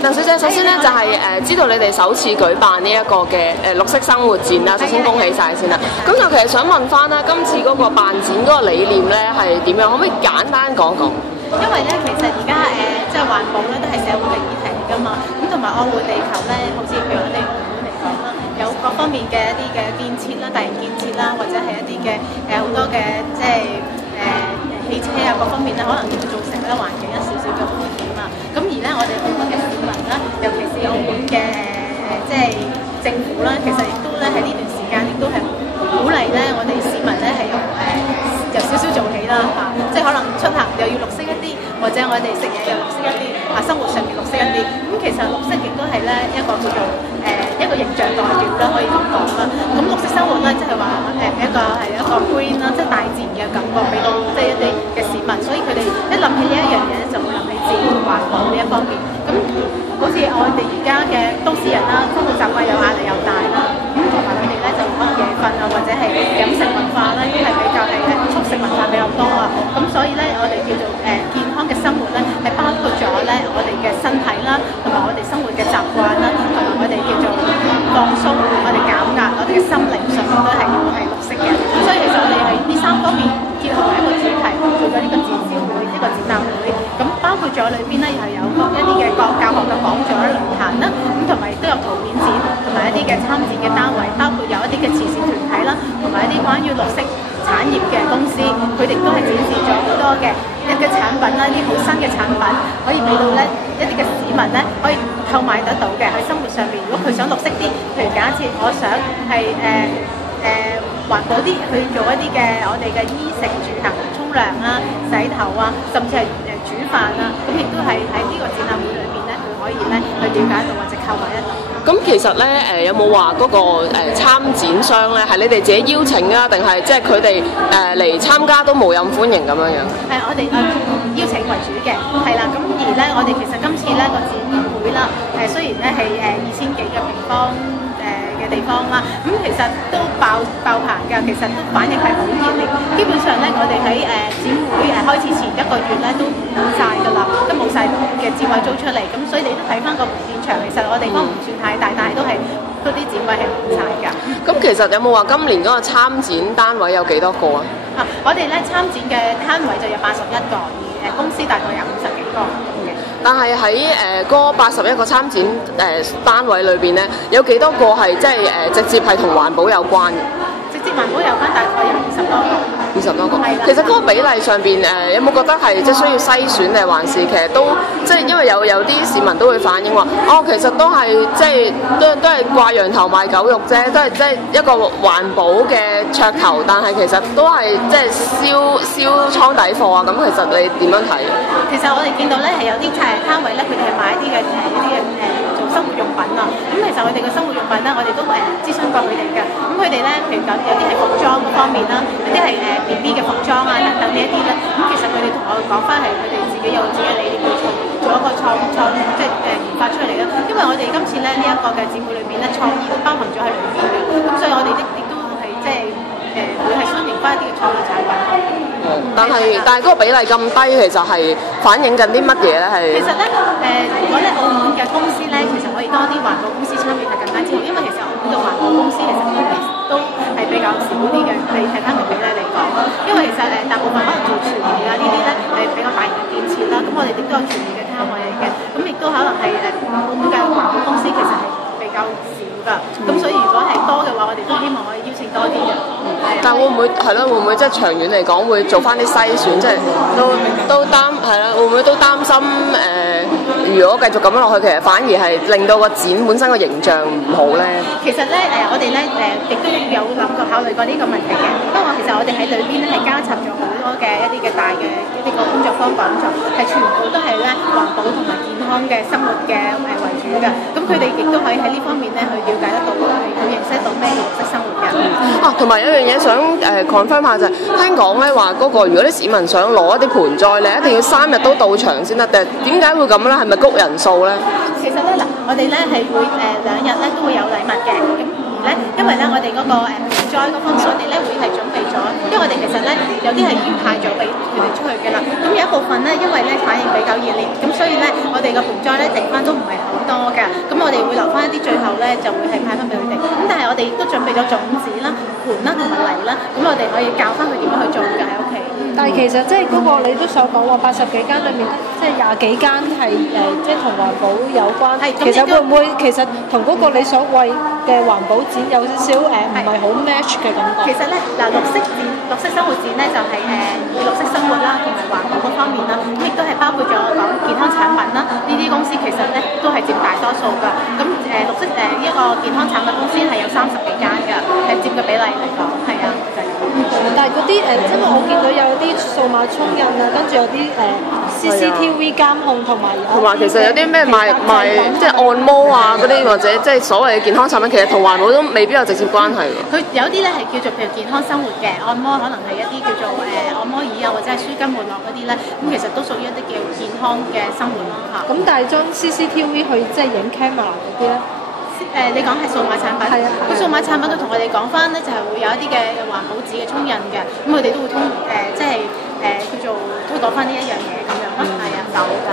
鄧小姐，首先咧就係知道你哋首次舉辦呢一個嘅綠色生活展啦，首先恭喜晒先啦。咁就其實想問翻啦，今次嗰個辦展嗰個理念咧係點樣？可唔可以簡單講講？因為咧，其實而家即係環保咧都係社會嘅議題嚟㗎嘛，咁同埋愛護地球咧，好似譬如我哋澳門嚟講啦，有各方面嘅一啲嘅建設啦、大型建設啦，或者係一啲嘅好多嘅即係汽車啊各方面咧，可能都會造成咧環境一少少嘅污染啊。咁而咧，我哋澳門嘅市民啦，尤其是澳門嘅即係政府啦，其實亦都咧喺呢段時間亦都係鼓勵咧我哋市民咧係由少少做起啦嚇，即係可能出行又要綠色一啲，或者我哋食嘢又綠色一啲，生活上面綠色一啲。咁其實綠色亦都係咧一個叫做一個形象代表啦，可以咁講啦。咁綠色生活咧，即係話一個 green 啦，即係大自然嘅感覺俾到即係一啲嘅市民，所以佢哋一諗起呢一樣嘢就會諗起自然環保呢一方面。咁好似我哋而家嘅都市人啦，生活習慣有壓力又大啦，咁同埋佢哋咧就可能夜瞓啊，或者係飲食文化咧都係比較速食文化比較多啊。咁所以咧，我哋叫做健康嘅生活咧，係包括咗咧我哋嘅身體啦，同埋我哋生活嘅習慣啦，同埋我哋叫做放鬆，我哋減壓，我哋嘅心靈上面都係要係綠色嘅。咁所以其實我哋係呢三方面結合為一個主題，做咗呢個展銷會，一個展覽會。咁包括咗裏邊咧又係有一啲嘅教學嘅講座啦、論壇啦，咁同埋亦都有圖片展，同埋一啲嘅參展嘅單位，包括有一啲嘅慈善團體啦，同埋一啲關於綠色產業嘅公司，佢哋都係展示咗好多嘅一啲產品啦，啲好新嘅產品可以俾到咧一啲嘅市民咧可以購買得到嘅喺生活上面。如果佢想綠色啲，譬如假設我想係環保啲，去做一啲嘅我哋嘅衣食住行、沖涼啊、洗頭啊，甚至係煮飯啊，咁亦都係喺呢個展覽會裏邊咧，佢可以咧去了解到或者購買得到。咁其實咧有冇話嗰個參展商咧係你哋自己邀請啊，定係即係佢哋嚟參加都無任歡迎咁樣樣？係我哋邀請為主嘅，係啦。咁而咧，我哋其實今次咧個展會啦，雖然咧係2000幾嘅平方嘅地方啦，咁其實都爆棚㗎，其實都反應係好熱烈。基本上咧，我哋喺展會開始前1個月咧都滿晒㗎啦，都冇晒嘅展位租出嚟。咁所以你都睇翻個展場，其實我地方唔算太大，但係都係嗰啲展位係滿晒㗎。咁其實有冇話今年嗰個參展單位有幾多個啊？我哋咧參展嘅攤位就有81個，而公司大概有50幾個嘅。但係喺嗰81個參展單位裏邊咧，有幾多個係即係直接係同環保有關嘅？直接環保有關，大概有20多個。20多個。其實嗰個比例上邊有冇覺得係即係需要篩選定還是其實都即係因為有啲市民都會反映話，其實都係即係都係掛羊頭賣狗肉啫，都係即係一個環保嘅噱頭，但係其實都係即係燒倉底貨啊！咁其實你點樣睇？其實我哋見到咧係有啲攤位咧，佢哋係買一啲嘅做生活用品啊。咁其實佢哋嘅生活用品咧，我哋都諮詢過佢哋嘅。咁佢哋咧，譬如有啲係服裝方面啦，有啲係BB 嘅服裝啊等等呢一啲咧。咁其實佢哋同我講翻係佢哋自己有自己嘅理念去做一個創即係研發出嚟啦。因為我哋今次咧呢一個嘅展會裏邊咧，創意都包含咗喺裏邊嘅。咁所以我哋亦都係即係會係歡迎翻一啲嘅創意產品。但係嗰個比例咁低，其實係反映緊啲乜嘢咧？係其實咧如果咧澳門嘅公司咧，其實可以多啲環保公司參與係更加之好，因為其實澳門嘅環保公司其實都係比較少啲嘅，你睇翻個比例嚟講。因為其實大部分可能做傳媒啊呢啲咧係比較大型嘅建設啦，咁我哋亦都有傳媒嘅攤位嚟嘅，咁亦都可能係澳門嘅環保公司其實係比較少㗎。咁所以如果係多嘅話，我哋都希望可以邀請多啲嘅。但會唔會係咯？會唔會即係長遠嚟講會做翻啲篩選？即係都係啦，會唔會都擔心如果繼續咁樣落去，其實反而係令到個展本身個形象唔好咧？其實咧我哋咧亦都有考慮過呢個問題嘅。不過其實我哋喺裏邊咧係加插咗好多嘅一啲嘅大嘅一啲個工作坊講座，係全部都係咧環保同埋健康嘅生活嘅為主嘅。咁佢哋亦都可以喺呢方面咧去了解得到，去認識到咩綠色生活嘅。同埋有樣嘢想confirm 下就係聽講咧話嗰個如果啲市民想攞一啲盆栽咧，一定要3日都到場先得。點解會咁咧？係咪谷人數咧？其實咧我哋咧係會2日咧都會有禮物嘅。咁而咧因為咧我哋嗰個盆栽栽嗰方面，我哋咧會係準備咗，因為我哋其實咧有啲係已經派咗俾佢哋出去嘅啦。咁有一部分咧，因為咧反應比較熱烈，咁所以咧我哋嘅盆栽咧剩翻都唔係好多嘅。咁我哋會留翻一啲，最後咧就會係派翻俾佢哋。咁但係我哋亦都準備咗種子啦、盆啦同埋泥啦，咁我哋可以教翻佢點樣去種嘅喺屋企。但係其實即係嗰個你都想講話80幾間裏面，即係20幾間係即係同環保有關。其實會唔會其實同嗰個你所謂嘅環保展有少少唔係好 match 嘅感覺？其實咧嗱，綠色生活展咧就係以綠色生活啦同埋環保嗰方面啦，咁亦都係包括咗講健康產品啦，呢啲公司其實咧都係佔大多數㗎。咁綠色一個健康產品公司係有30幾間㗎，佔嘅比例嚟講係啊，就係咁。但係嗰啲因為我見到有啲數碼沖印啊，跟住有啲CCTV 監控同埋其實有啲咩賣即係按摩啊嗰啲，或者即係所謂嘅健康產品，其實同環保都未必有直接關係㗎。佢有啲咧係叫做譬如健康生活嘅按摩，可能係一啲叫做按摩椅啊，或者係舒筋活絡嗰啲咧，咁其實都屬於一啲叫健康嘅生活咯嚇。咁但係將 CCTV 去即係影 camera 嗰啲咧？你講係數碼產品，係啊，個數碼產品佢同我哋講翻咧，就係會有一啲嘅環保紙嘅沖印嘅，咁佢哋都會即係叫做推廣翻呢一樣嘢咁樣啦，係啊，有㗎。